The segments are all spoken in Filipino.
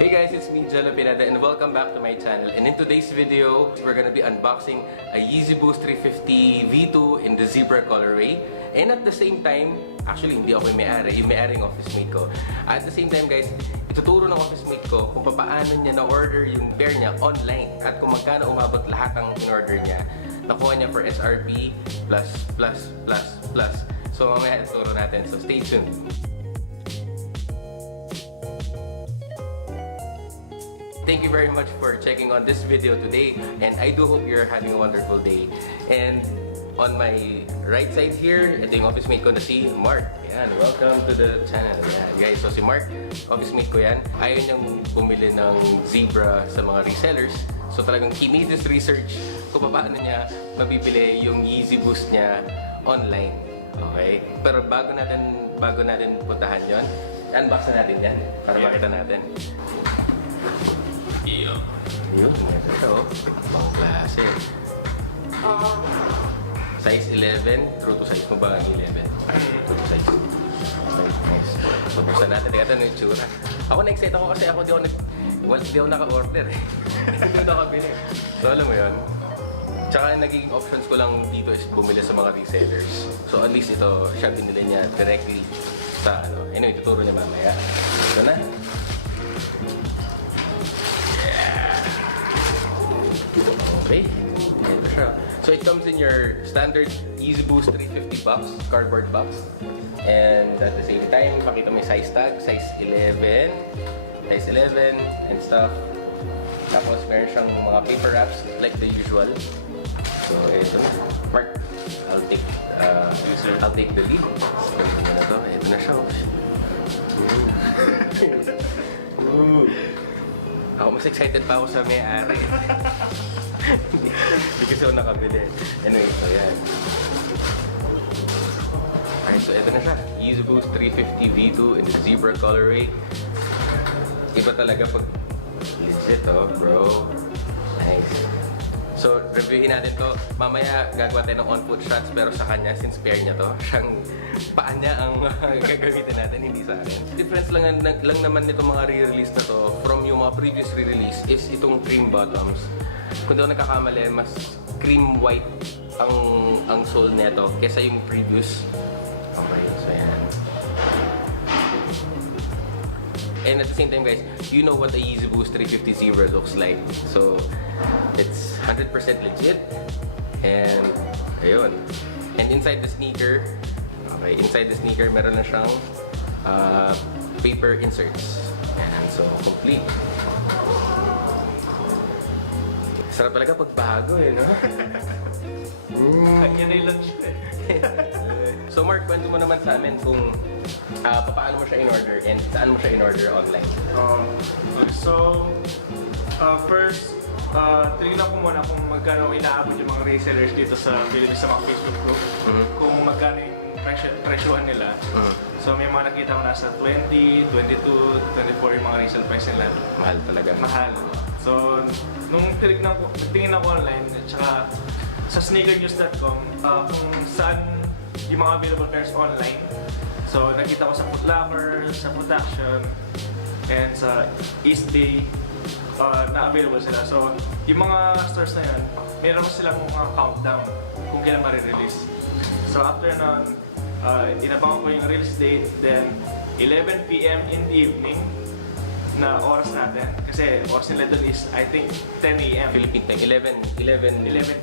Hey guys, it's me, Jello Pineda, and welcome back to my channel. And in today's video, we're gonna be unboxing a Yeezy Boost 350 V2 in the zebra colorway. And at the same time, actually hindi ako yung may-ari, yung may-ari ng office mate ko. At the same time guys, ituturo ng office mate ko kung paano niya na-order yung pair niya online at kung magkano umabot lahat ng in-order niya. Nakuha niya for SRP plus. So mamaya ituturo natin, so stay tuned. Thank you very much for checking on this video today, and I do hope you're having a wonderful day. And on my right side here, ito yung office mate ko na si Mark. Yan, welcome to the channel. Yan, guys, so si Mark, office mate ko yan. Ayaw niyang bumili ng zebra sa mga resellers. So talagang he made this research kung paano niya mabibili yung Yeezy Boost niya online. Okay? Pero bago natin puntahan yon, unbox na natin yan para makita natin. Yun, ito. Pang klase. Size 11. True to size mo ba ang 11? True to size. Nice. So, buksan natin. Tingnan natin yung itsura. Ako na-excite ako kasi di ako naka-order eh. Hindi ako nakabili. So, alam mo yun. Tsaka naging options ko lang dito is bumili sa mga resellers. So, at least ito, siya binili niya directly sa ano. Anyway, tuturo niya mamaya. Ito na. Okay, ito siya. So it comes in your standard Yeezy Boost 350 box, cardboard box. And at the same time, pakita mo yung size tag, size 11 and stuff. Tapos meron siyang mga paper wraps like the usual. So ito na. Mark, I'll take the lead. So ito na to. Ito na siya. Ako mas excited pa ako sa may-ari. Hindi kasi ako nakabili. Anyway, so yan. Alright, so ito na siya. Yeezy Boost 350 V2 in the zebra colorway. Iba talaga pag legit, oh, bro. Nice. So, reviewin natin to. Mamaya gagawa tayo ng on-foot shots, pero sa kanya, since pair niya to, siyang paa niya ang gagamitin natin, hindi sa akin. Difference lang naman nito mga re-release na to from yung mga previous re-release is itong cream bottoms. Kung di ako nagkakamali, mas cream white ang sole nito kesa yung previous. Okay, so yan. And at the same time guys, you know what a Yeezy Boost 350 Zebra looks like. So, it's 100% legit. And, ayun. And inside the sneaker, meron na siyang paper inserts. Yan, so complete. Sarap talaga pag bago eh, no? Kanya na yung lunch ko eh. So Mark, kwento mo naman sa amin kung paano mo siya in-order and saan mo siya in-order online. First, tingnan ko muna kung magkano inaabot yung mga resellers dito sa Philippines sa mga Facebook group. Kung magkano yung presyohan nila. So may mga nakita ko nasa 20, 22, 24 yung mga resale price nila. Mahal talaga. Mahal. So, nung nagtingin ako online, at saka sa sneakernews.com, kung saan yung mga available pairs online. So, nakita ko sa Foot Locker, sa Foot Action, and sa Eastbay na available sila. So, yung mga stores na yun, meron silang mga countdown kung kailan ma-release. So, after nun, inabangan ko yung release date, then 11 PM in the evening na oras natin. Kasi oras nila doon is, I think, 10 AM. Philippine time, 11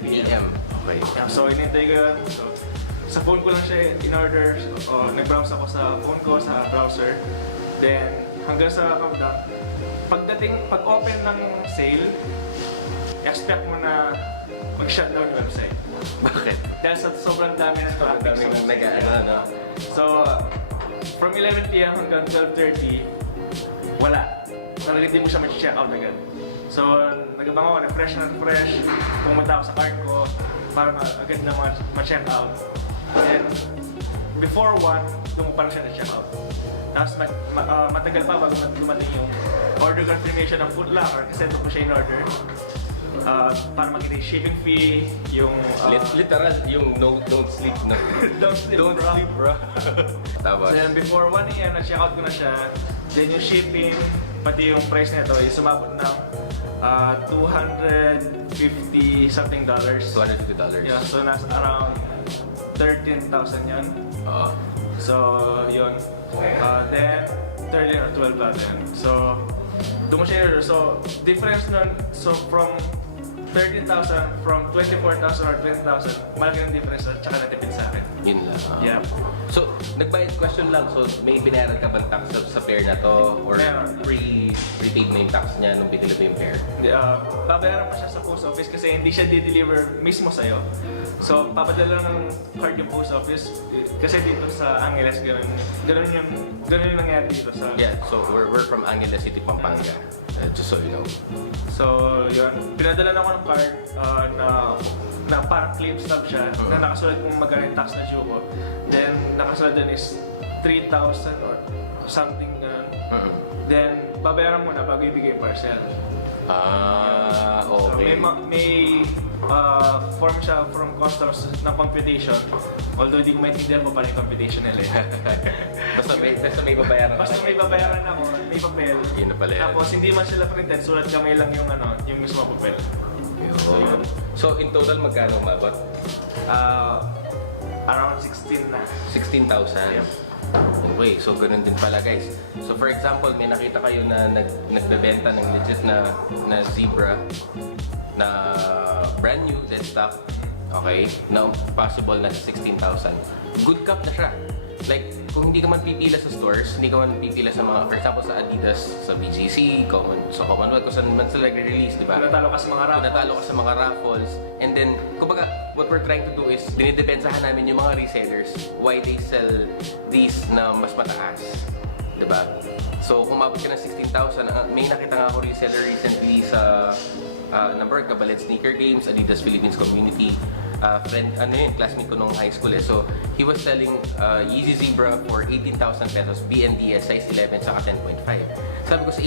PM. Okay. Yeah, so, inintay ko yun. So, sa phone ko lang siya in-order. Nag-browse ako sa phone ko, sa browser. Then, hanggang sa countdown. Pag-open ng sale, expect mo na mag-shutdown yung website. Bakit? Dahil sa sobrang dami na traffic. Daming nag-ano. So, from 11 PM hanggang 12:30, wala. Talagang hindi mo siya ma-check out agad. So, nagabang ako, refresh. Pumunta ako sa cart ko para agad na ma-check out. And before 1, doon mo pa lang siya na-check out. Tapos matagal pa bago dumating yung order confirmation ng Foot Locker kasi ito ko siya in-order. Para makita yung shipping fee, yung... literal, yung don't sleep na. Don't sleep, bro. Tapos? Then before 1 AM, na-check out ko na siya. Then yung shipping, pati yung price nito is sumabot ng $250 something dollars. $250. Yeah, so nasa around 13,000 yun. Oo. So, yun. Then, 13 or 12,000. So, doon ko siya yun. So, difference nun, so from 13,000, from 24,000 or 20,000, malaki ng difference at saka natipid sa akin. Yun lang. Yeah. So, nagbayad question lang. So, may binayaran ka bang tax sa pair na to? Or Meron. prepaid mo yung tax niya nung binili mo yung pair? Hindi, babayaran pa siya sa post office kasi hindi siya di-deliver mismo sa'yo. So, papadala ng card yung post office kasi dito sa Angeles, ganun yung nangyari dito sa... Yeah, so we're from Angeles City, Pampanga. Just so you know. So, yun. Pinadala na ako ng card na parang claim stub siya na nakasulat kung magkano yung tax na due ko. Then, nakasulat din is 3,000 or something ganun. Then, babayaran mo na bago ibigay yung parcel. Okay. So, may form siya from customs ng computation. Although di ko maintindihan mo paano yung computation nila eh. basta may babayaran ka. Basta may babayaran ako, may papel. Yun na pala yan. Tapos hindi man sila printed, sulat kamay lang yung yung mismo papel. Yun. So, in total, magkano umabot? Around 16 na. 16,000. Yep. Okay, so ganun din pala guys. So for example, may nakita kayo na nagbebenta ng legit na zebra na brand new, dead stock. Okay, na possible na 16,000. Good cup na siya. Like, kung hindi ka man pipila sa stores, hindi ka man pipila sa mga, for example, sa Adidas, sa BGC, sa Commonwealth, kung saan man sila nagre-release, di ba? Natalo ka sa mga raffles. Natalo ka sa mga raffles. And then, kumbaga, what we're trying to do is, dinidepensahan namin yung mga resellers why they sell these na mas mataas. Diba? So, kung mabot ka ng 16,000, may nakita nga ako reseller recently sa number Kabalet Sneaker Games, Adidas Philippines Community, friend, classmate ko nung high school eh. So, he was selling Yeezy Zebra for 18,000 pesos, BNDS, size 11, saka 10.5. Sabi ko sa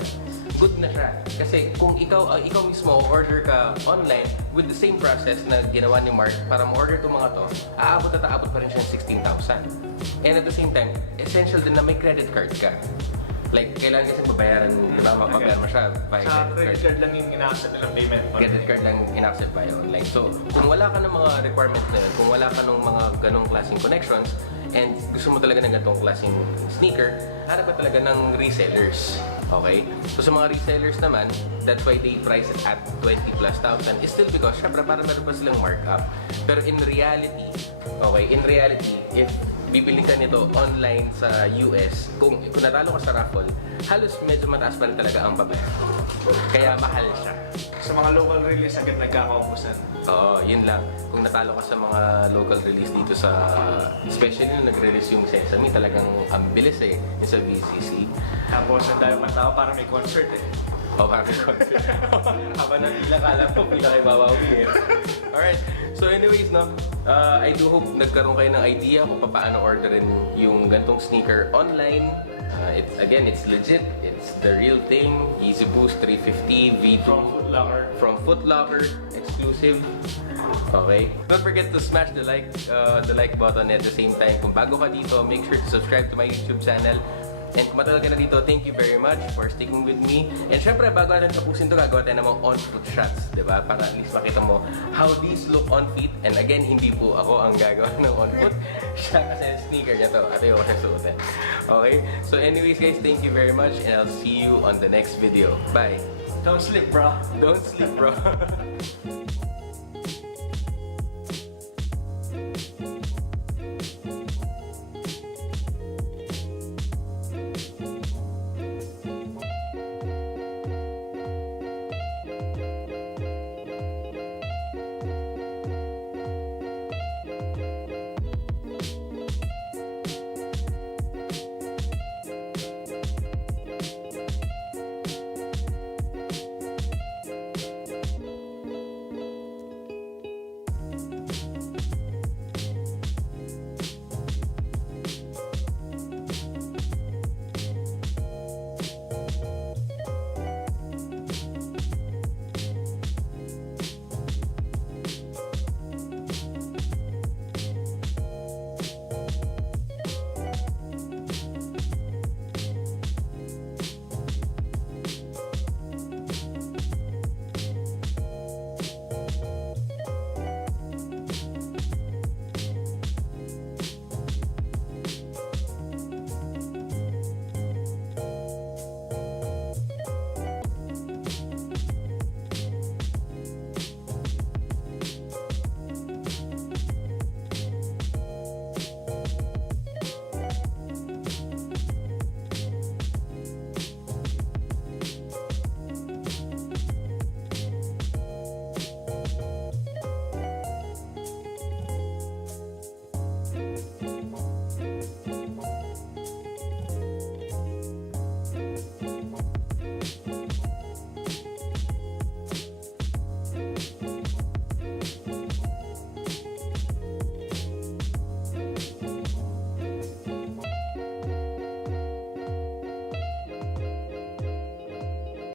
18,000, good na siya. Kasi kung ikaw mismo order ka online with the same process na ginawa ni Mark para ma-order itong mga to, aabot pa rin siya ng 16,000. And at the same time, essential din na may credit card ka. Like, kailangan kasi babayaran, di ba? Mapabayaran mo siya by Sa credit card lang yung ina-accept nilang payment. Credit card lang in-accept by online. So, kung wala ka ng mga requirements na yun, kung wala ka ng mga ganong klaseng connections, and gusto mo talaga ng ganitong klaseng sneaker, hanap ka talaga ng resellers. Okay? So, sa mga resellers naman, that's why they price it at 20,000+ is still because, syempre, para meron pa silang markup. Pero in reality, if bibili ka nito online sa US, kung natalo ka sa raffle, halos medyo mataas pa rin talaga ang babayaran. Kaya mahal siya. Sa mga local release, agad nagkakaubusan. Oo, yun lang. Kung natalo ka sa mga local release dito sa, especially nung nag-release yung Sesame, talagang ang bilis eh, yung sa BCC. Tapos, ang dami pang tao para may concert eh. Parang concert. Habang nang kala ko, pila kayo babawi eh. Alright, so anyways, no, I do hope nagkaroon kayo ng idea kung paano orderin yung gantong sneaker online. It's legit. It's the real thing. Yeezy Boost 350 V2 from Foot Locker, exclusive. Okay. Don't forget to smash the like button at the same time. Kung bago ka dito, make sure to subscribe to my YouTube channel. And kung matagal ka na dito, thank you very much for sticking with me. And syempre, bago natin tapusin ito, gagawa tayo ng mga on-foot shots, diba? Para at least makita mo how these look on-feet. And again, hindi po ako ang gagawa ng on-foot. Siya kasi sneaker niya to. At ayaw ko siya suotin. Okay? So anyways guys, thank you very much. And I'll see you on the next video. Bye! Don't sleep, bro. Don't sleep, bro.